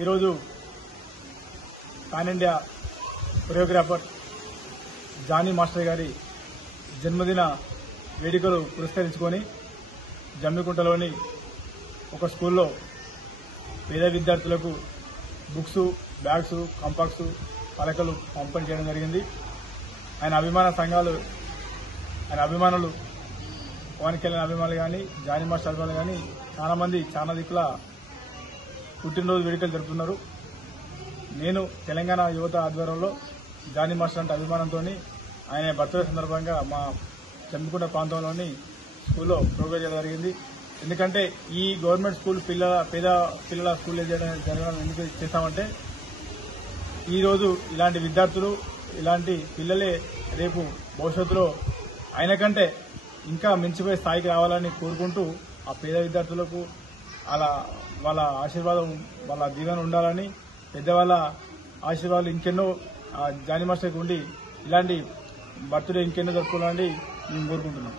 ఈరోజు pan India choreographer Jani master గారి జన్మదిన వేడుకలు పురస్కరించుకొని జమ్మికుంటలోని ఒక స్కూల్లో పేద విద్యార్థులకు బుక్స్, బ్యాగ్స్, కాంపాక్స్, పలకలు పంపిణీ చేయడం జరిగింది. ఆయన అభిమానులు పవన్ కళ్యాణ్ అభిమానులు కానీ, జానీ మాస్టర్ అభిమానులు కానీ చాలా మంది చాలా దిక్కుల పుట్టినరోజు వేడుకలు జరుపుతున్నారు. నేను తెలంగాణ యువత ఆధ్వర్యంలో జానీ మాస్టర్ అంటే అభిమానంతో ఆయన బర్త్డే సందర్భంగా మా జమ్మికుంట ప్రాంతంలోని స్కూల్లో ప్రోగ్రాం చేయడం జరిగింది. ఎందుకంటే ఈ గవర్నమెంట్ స్కూల్ పేద పిల్లల స్కూల్ జరగడం ఎందుకు చేస్తామంటే ఈరోజు ఇలాంటి విద్యార్థులు, ఇలాంటి పిల్లలే రేపు భవిష్యత్తులో ఆయన కంటే ఇంకా మించిపోయే స్థాయికి రావాలని కోరుకుంటూ ఆ పేద విద్యార్థులకు అలా వాళ్ళ ఆశీర్వాదం, వాళ్ళ దీవెన ఉండాలని, పెద్దవాళ్ళ ఆశీర్వాదాలు ఇంకెన్నో జానీ మాస్టర్కి ఉండి ఇలాంటి బర్త్డే ఇంకెన్నో జరుపుకోవాలని మేము కోరుకుంటున్నాం.